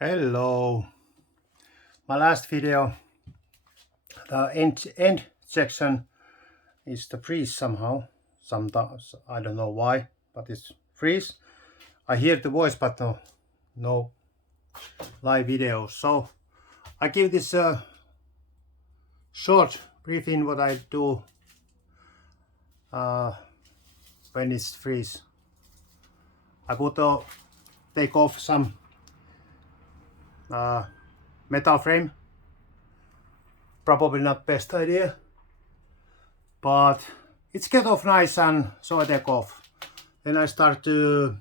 Hello. My last video, the end section is the freeze somehow. Sometimes I don't know why, but it's freeze. I hear the voice, but no live video. So I give this a short briefing what I do when it's freeze. I put take off some metal frame. Probably not best idea, but it's get off nice, and so I take off. Then I start to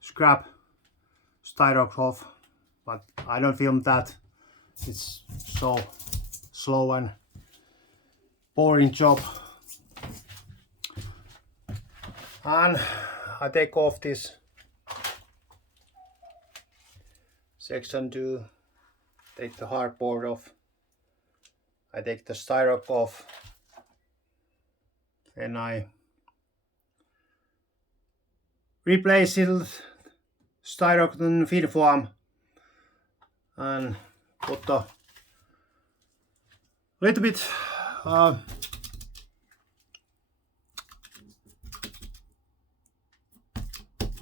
scrap styrofoam off, but I don't film that. It's so slow and boring job. And I take off this section to take the hardboard off. I take the styrofoam off, and I replace it styrofoam feed foam and put a little bit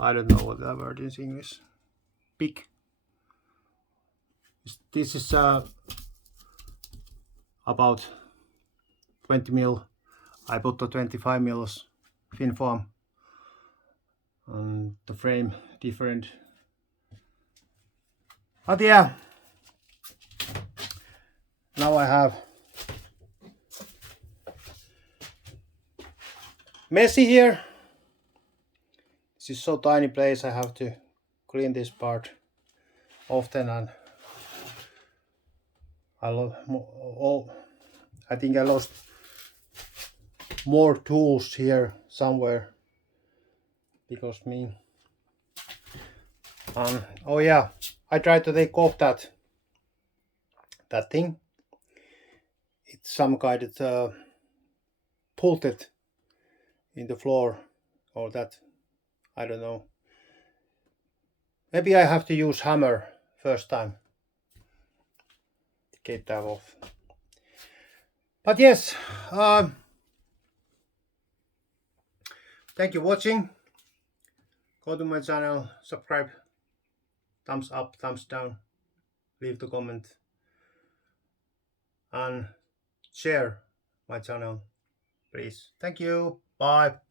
I don't know what the word is in English. Big. This is about 20 mil. I put the 25 mils thin foam, and the frame different. But yeah, now I have messy here. This is so tiny place. I have to clean this part often, and I think I lost more tools here somewhere because me. Oh yeah, I tried to take off that thing. It's some kind of pulted in the floor, or that, I don't know. Maybe I have to use hammer first time to get that off. But yes, thank you for watching. Go to my channel, subscribe, thumbs up, thumbs down, leave the comment, and share my channel, please. Thank you. Bye.